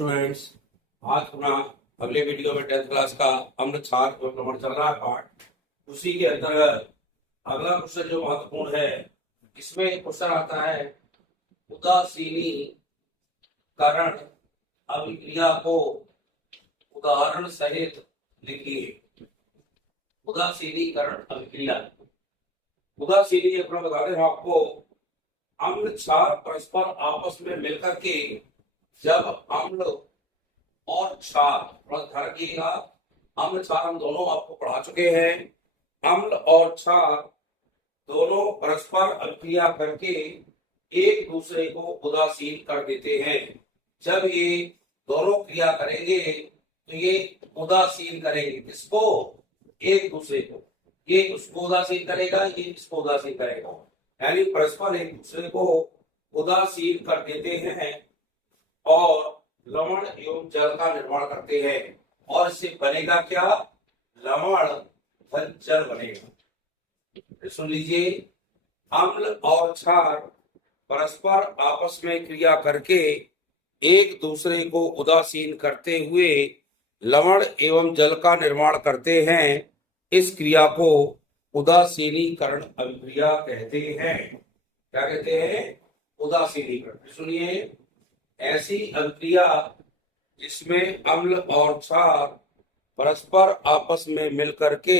Students, आज अपना अगले वीडियो में 10th क्लास का अम्ल क्षार प्रमाण चल रहा है पार्ट। उसी के अंतर्गत अगला क्वेश्चन जो महत्वपूर्ण है, इसमें क्वेश्चन आता है उदासीनीकरण अभिक्रिया को उदाहरण सहित लिखिए। उदासीनीकरण अभिक्रिया, उदासीनी अपना बता दें आपको, अम्ल क्षार परस्पर आपस में मिलकर के जब अम्ल और क्षार, ध्यान रखिएगा, अम्ल क्षार हम दोनों आपको पढ़ा चुके हैं। अम्ल और क्षार दोनों परस्पर अभिक्रिया करके एक दूसरे को उदासीन कर देते हैं। जब ये दोनों क्रिया करेंगे तो ये उदासीन करेंगे किसको? एक दूसरे को। ये उसको उदासीन करेगा, ये इसको उदासीन करेगा, यानी परस्पर एक दूसरे को उदासीन कर देते हैं और लवण एवं जल का निर्माण करते हैं। और इससे बनेगा क्या? लवण धन जल बनेगा। सुन लीजिए, अम्ल और क्षार परस्पर आपस में क्रिया करके एक दूसरे को उदासीन करते हुए लवण एवं जल का निर्माण करते हैं। इस क्रिया को उदासीनीकरण अभिक्रिया कहते हैं। क्या कहते हैं? उदासीनीकरण। सुनिए, ऐसी अभिक्रिया जिसमें अम्ल और क्षार परस्पर आपस में मिलकर के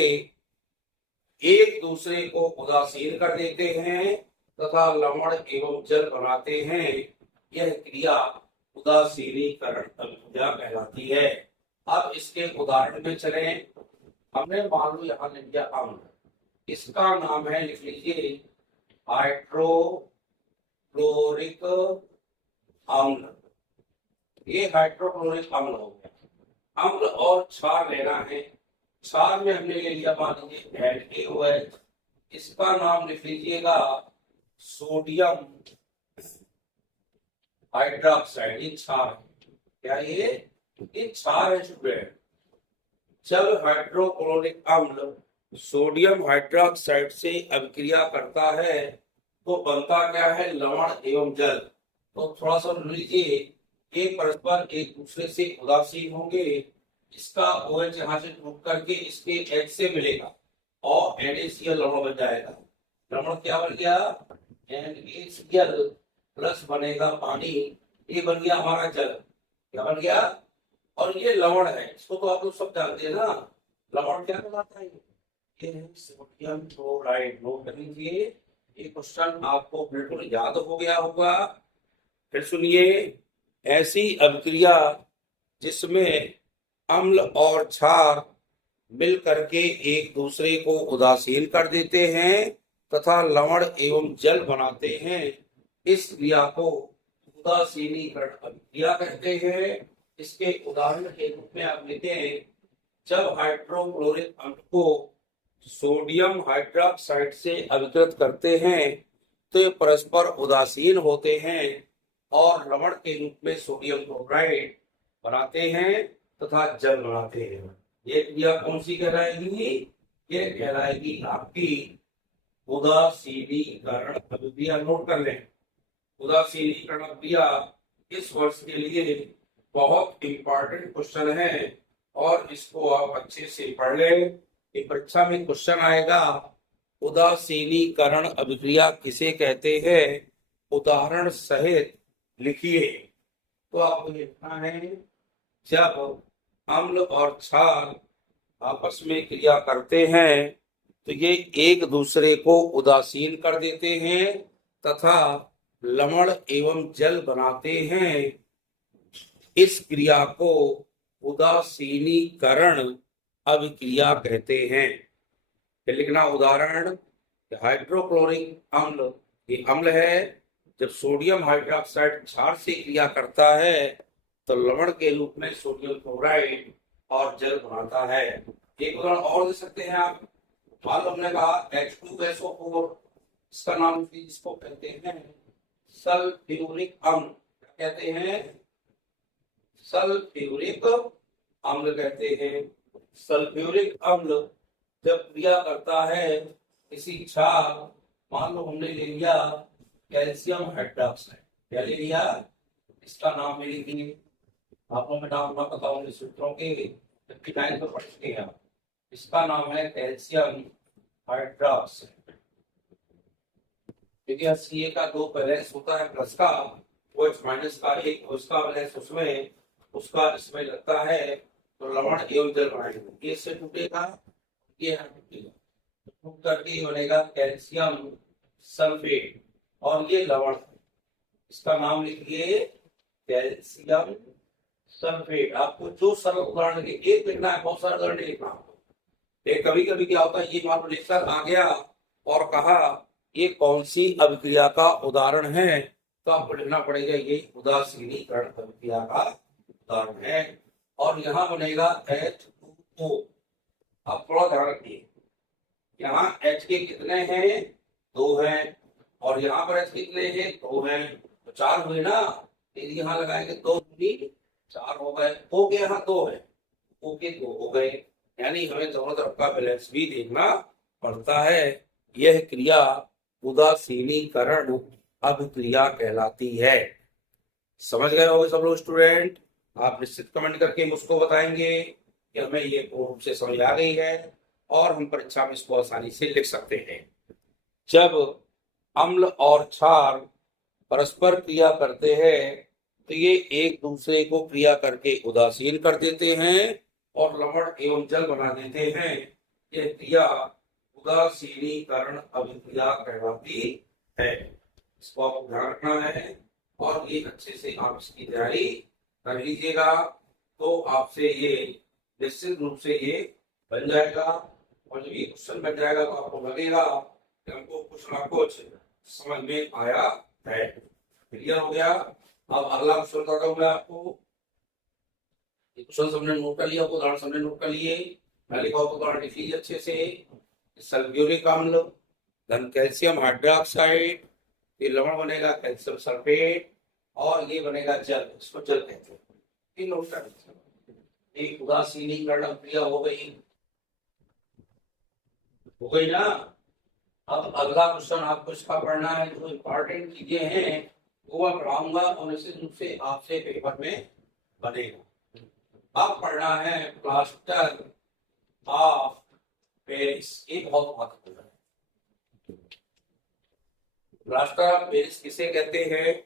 एक दूसरे को उदासीन कर देते हैं तथा लवण एवं जल बनाते हैं, यह क्रिया उदासीनीकरण अभिक्रिया कहलाती है। अब इसके उदाहरण में चले। हमने मान लो यहाँ लिख दिया अम्ल, इसका नाम है, लिख लीजिए, हाइड्रोक्लोरिक अम्ल। ये हाइड्रोक्लोरिक अम्ल हो गया। अम्ल और क्षार लेना है। क्षार में हमने ले लिया, मान लीजिए NaOH, इसका नाम लिख लीजिएगा सोडियम हाइड्रोक्साइड। ये क्षार, क्या ये क्षार है स्टूडेंट। जब हाइड्रोक्लोरिक अम्ल सोडियम हाइड्रोक्साइड से अभिक्रिया करता है तो बनता क्या है? लवण एवं जल। तो थोड़ा सा लीजिए, ये परस्पर एक दूसरे से उदासीन होंगे। इसका OH यहाँ से टूट करके इसके H से मिलेगा और NaCl लवण बन जाएगा। लवण क्या बन गया? NaCl प्लस बनेगा पानी, ये बन गया हमारा जल। क्या बन गया? और ये लवण है, इसको तो आप लोग सब जानते हैं ना। लवण क्या कहलाता है? ये है सोडियम क्लोराइड। नोट कर लीजिए, ये क्वेश्चन आपको बिल्कुल याद हो गया होगा। फिर सुनिए, ऐसी अभिक्रिया जिसमें अम्ल और क्षार मिल करके एक दूसरे को उदासीन कर देते हैं तथा लवण एवं जल बनाते हैं, इस क्रिया को उदासीनीकरण अभिक्रिया कहते हैं। इसके उदाहरण के रूप में आप लेते हैं, जब हाइड्रोक्लोरिक अम्ल को सोडियम हाइड्रोक्साइड से अभिकृत करते हैं तो ये परस्पर उदासीन होते हैं और लवण के रूप में सोडियम क्लोराइड बनाते हैं तथा जल बनाते हैं। ये क्रिया कौन सी कहलाएगी? ये कहलाएगी आपकी उदासीनीकरण अभिक्रिया। नोट कर लें, उदासीनीकरण अभिक्रिया इस वर्ष के लिए बहुत इंपॉर्टेंट क्वेश्चन है और इसको आप अच्छे से पढ़ लें। परीक्षा में क्वेश्चन आएगा, उदासीनीकरण अभिक्रिया किसे कहते हैं? उदाहरण सहित लिखिए। तो आपको लिखना है, जब अम्ल और क्षार आपस में क्रिया करते हैं तो ये एक दूसरे को उदासीन कर देते हैं तथा लवण एवं जल बनाते हैं। इस क्रिया को उदासीनीकरण अभिक्रिया कहते हैं। फिर लिखना उदाहरण, हाइड्रोक्लोरिक अम्ल, ये अम्ल है, जब सोडियम हाइड्रोक्साइड क्षार से क्रिया करता है तो लवण के रूप में सोडियम क्लोराइड और जल बनाता है। एक उदाहरण और दे सकते हैं आप। मान लो हमने कहा H2SO4, इसका नाम इसको कहते हैं सल्फ्यूरिक अम्ल। क्या कहते हैं? सल्फ्यूरिक अम्ल कहते हैं। सल्फ्यूरिक अम्ल जब क्रिया करता है किसी क्षार, मान लो हमने ले लिया कैल्शियम हाइड्रोक्साइड, क्या ले लिया? इसका नाम लिखिए आपको मैं नाम ना बताऊंगी सूत्रों के 59 पर पढ़ चुके हैं आप। इसका नाम है कैल्शियम हाइड्रॉक्साइड। क्योंकि Ca का दो बैलेंस होता है प्लस का, वो माइनस का एक उसका बैलेंस उसमें उसका इसमें लगता है, तो लवण एवं जल बनाएंगे। ये से टूटेगा, ये टूटेगा, टूट करके ये बनेगा कैल्शियम सल्फेट, और ये लवण, इसका नाम लिखिए कैल्शियम सल्फेट। आपको जो सरल उदाहरण एक लिखना है, बहुत सारा उदाहरण नहीं लिखना। कभी कभी क्या होता है, ये मान लो लेक्चर आ गया और कहा ये कौन सी अभिक्रिया का उदाहरण है, तो आपको लिखना पड़ेगा ये उदासीनीकरण अभिक्रिया का उदाहरण है। और यहाँ बनेगा H2O। आप थोड़ा ध्यान रखिए, यहाँ H के कितने हैं, 2 हैं, और यहाँ पर H कितने हैं, 2 हैं, तो 4 हुए ना। यदि यहाँ लगाएंगे 2 दूनी 4 हो गए, O के यहाँ 2 है, O के 2 हो गए, यानी हमें दोनों तरफ का बैलेंस भी देखना पड़ता है। यह क्रिया उदासीनीकरण अभिक्रिया कहलाती है। समझ गए होंगे सब लोग स्टूडेंट? आप निश्चित कमेंट करके मुझको बताएंगे कि हमें ये पूर्ण रूप से समझ आ गई है और हम परीक्षा में इसको आसानी से लिख सकते हैं। जब अम्ल और क्षार परस्पर क्रिया करते हैं तो ये एक दूसरे को क्रिया करके उदासीन कर देते हैं और लवण एवं जल बना देते हैं। यह क्रिया उदासीनीकरण अभिक्रिया कहलाती है। इसको आपको ध्यान रखना है और ये अच्छे से आप इसकी तैयारी कर लीजिएगा, तो आपसे ये निश्चित रूप से ये बन जाएगा। और जब ये क्वेश्चन बन जाएगा तो आपको लगेगा कि हमको कुछ ना कुछ समझ में आया है। क्लियर हो गया? अब अगला क्वेश्चन बताता हूँ मैं आपको। क्वेश्चन सबने नोट कर लिया, उदाहरण सबने नोट कर लिए। मैं लिखा उदाहरण लिख लीजिए अच्छे से। सल्फ्यूरिक अम्ल धन कैल्शियम हाइड्रोक्साइड, ये लवण बनेगा कैल्शियम सल्फेट, और ये बनेगा जल, इसको जल कहते हैं। ये नोट कर लीजिए। एक उदासीनीकरण अभिक्रिया हो गई ना। अब अगला क्वेश्चन आपको इसका पढ़ना है। जो इम्पोर्टेंट चीजें हैं वो मैं पढ़ाऊंगा और निश्चित रूप से आपसे पेपर में बनेगा। अब पढ़ना है प्लास्टर ऑफ पेरिस। ये बहुत महत्वपूर्ण है। प्लास्टर ऑफ पेरिस किसे कहते हैं?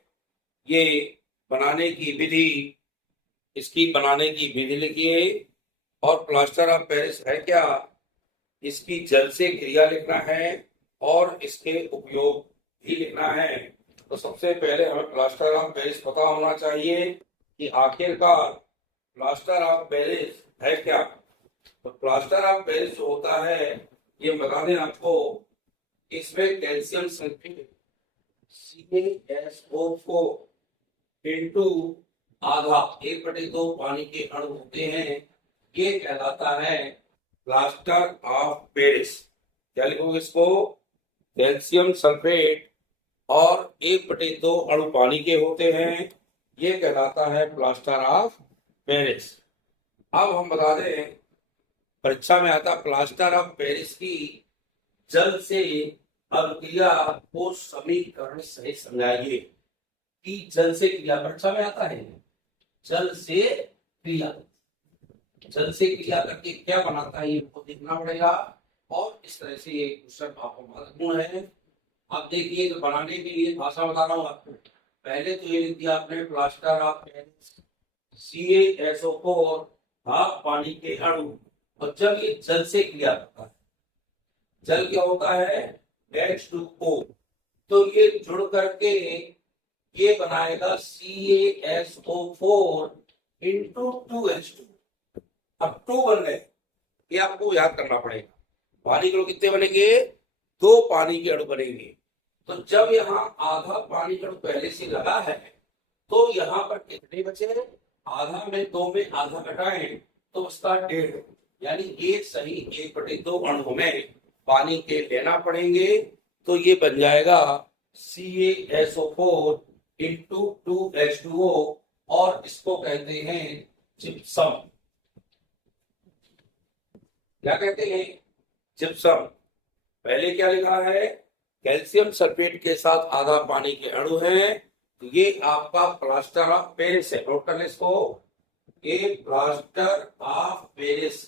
ये बनाने की विधि, इसकी बनाने की विधि लिखिए। और प्लास्टर ऑफ पेरिस है क्या, इसकी जल से क्रिया लिखना है और इसके उपयोग भी लिखना है। तो सबसे पहले हमें प्लास्टर ऑफ पेरिस पता होना चाहिए कि आखिरकार प्लास्टर ऑफ पेरिस है क्या। तो प्लास्टर ऑफ पेरिस जो होता है, ये बता दें आपको, इसमें कैल्शियम सल्फेट CaSO4 इंटू आधा 1/2 पानी के अणु होते हैं। ये कहलाता है प्लास्टर ऑफ पेरिस। क्या लिखोगे इसको? कैल्शियम सल्फेट और 1/2 अणु पानी के होते हैं, ये कहलाता है प्लास्टर ऑफ पेरिस। अब हम बता दें, परीक्षा में आता प्लास्टर ऑफ पेरिस की जल से अभिक्रिया को समीकरण सहित समझाइए। कि जल से क्रिया परीक्षा में आता है, जल से क्रिया, जल से क्रिया करके क्या बनाता है ये आपको देखना पड़ेगा। और इस तरह से ये क्वेश्चन आपको महत्वपूर्ण है। अब देखिए, तो बनाने के लिए भाषा बता रहा हूँ आपको। पहले तो ये लिख दिया आपने plaster of Paris CaSO4 half पानी के अणु। और जब ये जल से क्रिया करता है, जल क्या होता है? H2O। तो ये जुड़ करके ये बनाएगा CaSO4 इंटू 2H2। अब 2 बन गए, ये आपको याद करना पड़ेगा। पानी के अणु कितने बनेंगे? 2 पानी के अणु बनेंगे। तो जब यहाँ आधा पानी का अणु पहले से लगा है, तो यहाँ पर कितने बचे? आधा में 2 में आधा घटाएं तो उसका 1.5, यानी ये सही 1/2 अणु में पानी के लेना पड़ेंगे। तो ये बन जाएगा CaSO4 इंटू 2H2O, और इसको कहते हैं जिप्सम। क्या कहते हैं? जिप्सम। पहले क्या लिखा है? कैल्शियम सल्फेट के साथ आधा पानी के अणु हैं। ये आपका प्लास्टर ऑफ पेरिस है। नोट कर ले इसको। ये प्लास्टर ऑफ पेरिस,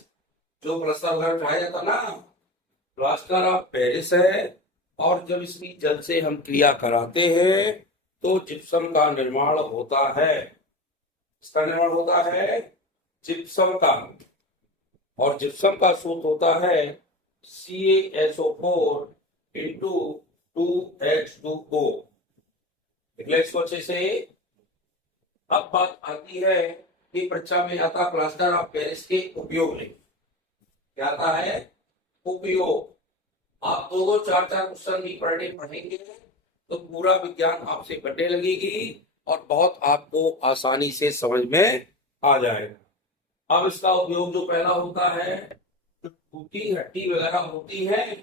जो प्लास्टर घर उठाया था ना, प्लास्टर ऑफ पेरिस है। और जब इसकी जल से हम क्रिया कराते हैं तो जिप्सम का निर्माण होता है। इसका निर्माण होता है जिप्सम का, और जिप्सम का सूत्र होता है CaSO4 इंटू 2H2O। इसको अच्छे से। अब बात आती है कि परीक्षा में आता प्लास्टर ऑफ पेरिस के उपयोग में क्या आता है, उपयोग। आप दो चार क्वेश्चन भी पर डे पढ़ेंगे तो पूरा विज्ञान आपसे बनने लगेगी और बहुत आपको आसानी से समझ में आ जाएगा। अब इसका उपयोग जो पहला होता है, टूटी हड्डी वगैरह होती है,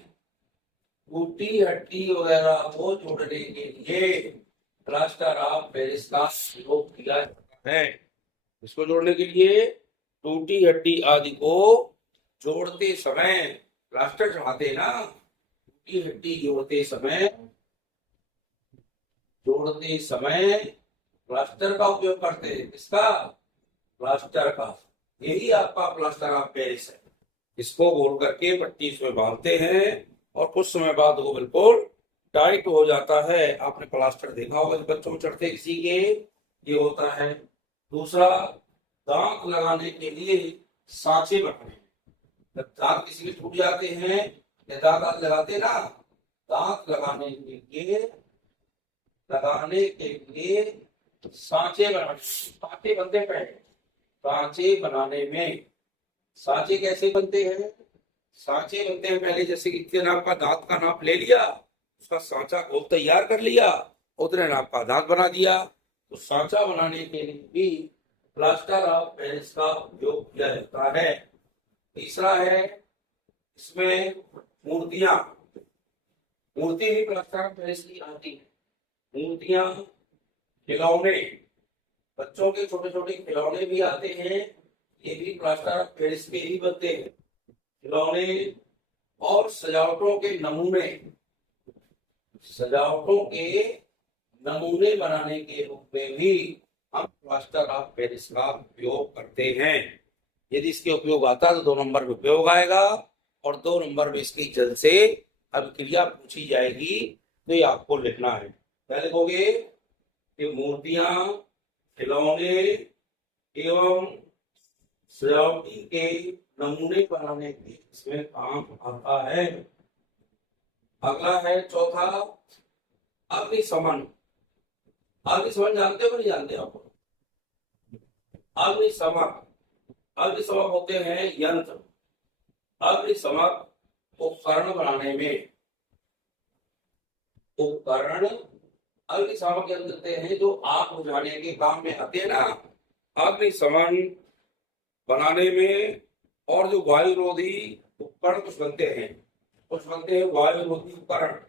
टूटी हड्डी वगैरह को जोड़ने के लिए प्लास्टर ऑफ पेरिस का उपयोग किया जाता है। इसको जोड़ने के लिए टूटी हड्डी आदि को जोड़ते समय प्लास्टर चढ़ाते ना, टूटी हड्डी जोड़ते समय प्लास्टर का उपयोग करते हैं। इसका प्लास्टर का, यही आपका प्लास्टर ऑफ पेरिस है। इसको गोल करके पट्टी इसमें बांधते हैं और कुछ समय बाद वो बिल्कुल टाइट हो जाता है। आपने प्लास्टर देखा होगा बच्चों को चढ़ते किसी के, ये होता है। दूसरा, दांत लगाने के लिए सांचे बनाने। जब दांत किसी के टूट जाते हैं, दांत लगाते ना, दांत लगाने के लिए सांचे बनाने, सांचे बनते हैं। सांचे बनाने में, सांचे कैसे बनते हैं, सांचे बनते हैं पहले जैसे इतने नाप का दांत का नाप ले लिया, उसका सांचा को तैयार कर लिया, उतने नाप का दांत बना दिया। तो सांचा बनाने के लिए भी प्लास्टर ऑफ पेरिस का उपयोग किया जाता है। तीसरा है, इसमें मूर्तियां, मूर्ति भी प्लास्टर ऑफ पेरिस की आती है। मूर्तियां, खिलौने, बच्चों के छोटे छोटे खिलौने भी आते हैं, ये भी प्लास्टर ऑफ पेरिस के ही बनते हैं। खिलौने और सजावटों के नमूने, सजावटों के नमूने बनाने के रूप में भी हम प्लास्टर ऑफ पेरिस का उपयोग करते हैं। यदि इसके उपयोग आता है तो 2 नंबर में उपयोग आएगा और 2 नंबर में इसकी जल से अभिक्रिया पूछी जाएगी, तो ये आपको लिखना है। क्या लिखोगे कि मूर्तियां, खिलौने एवं सजावटी के नमूने बनाने के इसमें काम आता है। अगला है चौथा, अग्निशमन। अग्निशमन जानते हो नहीं जानते आप? अग्निशमन, अग्निशमन होते हैं यंत्र। अग्निशमन उपकरण बनाने में, उपकरण अग्निशामक यंत्र हैं जो आग बुझाने के काम में आते हैं ना। अग्निशमन बनाने में और जो वायुरोधी उपकरण कुछ बनते हैं, वायुरोधी उपकरण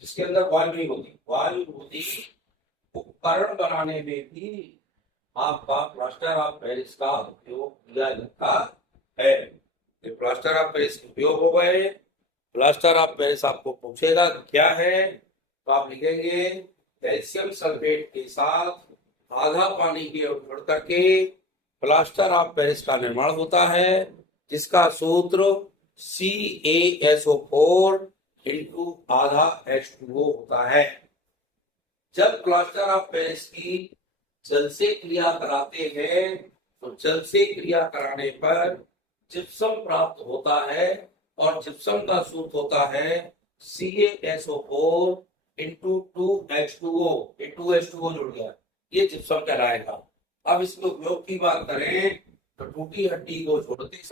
जिसके अंदर वायु नहीं होती, वायुरोधी उपकरण बनाने में भी आपका प्लास्टर ऑफ पेरिस का उपयोग किया जाता है। तो प्लास्टर ऑफ पेरिस उपयोग हो गए। प्लास्टर ऑफ पेरिस आपको पूछेगा क्या है, तो आप लिखेंगे कैल्शियम सल्फेट के साथ आधा पानी के जोड़ करके प्लास्टर ऑफ पेरिस का निर्माण होता है, जिसका सूत्र CaSO4 इंटू आधा H2O होता है। जब प्लास्टर ऑफ पेरिस की जल से क्रिया कराते हैं तो जल से क्रिया कराने पर जिप्सम प्राप्त होता है और जिप्सम का सूत्र होता है CaSO4 इंटू 2H2O। 2H2O जुड़ गया, ये जिप्सम कहलाएगा। अब इसके उपयोग की बात करें तो टूटी हड्डी को जोड़ने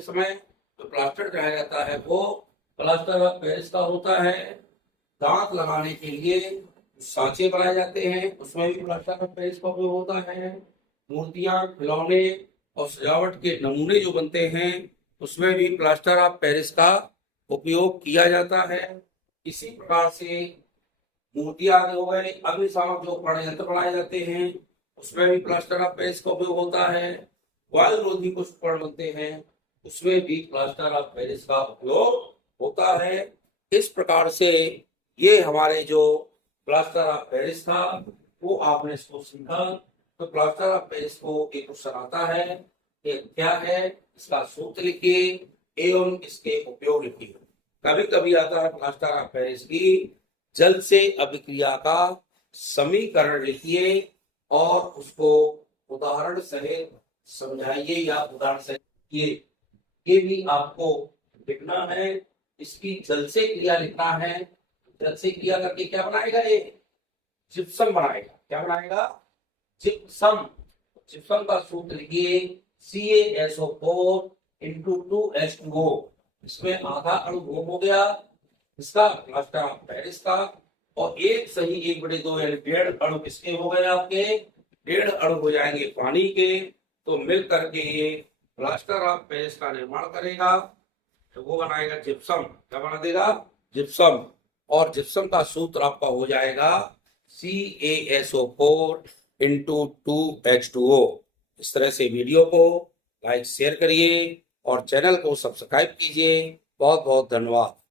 समय तो प्लास्टर चढ़ाया जाता है, वो प्लास्टर ऑफ पेरिस का होता है। दांत लगाने के लिए सांचे बनाए जाते हैं, उसमें भी प्लास्टर ऑफ पेरिस का उपयोग होता है। मूर्तियां, खिलौने और सजावट के नमूने जो बनते हैं उसमें भी प्लास्टर ऑफ पेरिस का उपयोग किया जाता है। इसी प्रकार से मूर्तियां हो गए, अग्निशामक जो यंत्र बनाए जाते हैं उसमें भी प्लास्टर ऑफ पेरिस का उपयोग होता है। वायुरोधी कुछ उपकरण बनते हैं उसमें भी प्लास्टर ऑफ पेरिस का उपयोग होता है। इस प्रकार से ये हमारे जो प्लास्टर ऑफ पेरिस था वो आपने इसको सीखा। तो प्लास्टर ऑफ पेरिस को एक क्वेश्चन आता है, ये क्या है, इसका सूत्र लिखिए एवं इसके उपयोग लिखिए। कभी कभी आता है प्लास्टर ऑफ पेरिस की जल से अभिक्रिया का समीकरण लिखिए और उसको उदाहरण सहित समझाइए या उदाहरण सहित ये भी आपको लिखना है। इसकी जल से क्रिया लिखना है, जल से क्रिया करके क्या बनाएगा, ये जिप्सम बनाएगा। क्या बनाएगा, जिप्सम। जिप्सम का सूत्र लिखिए CaSO4 × 2H2O। इसमें आधा अणु गुम हो गया इसका, प्लास्टर ऑफ पेरिस का, और एक सही 1/2 यानी 1.5 अणु किसके हो गए, आपके 1.5 अणु हो जाएंगे पानी के। तो मिल करके ये प्लास्टर ऑफ पेरिस का निर्माण करेगा, तो वो बनाएगा जिप्सम। क्या बना देगा, जिप्सम। और जिप्सम का सूत्र आपका हो जाएगा CaSO4 × 2H2O। इस तरह से वीडियो को लाइक शेयर करिए और चैनल को सब्सक्राइब कीजिए। बहुत बहुत धन्यवाद।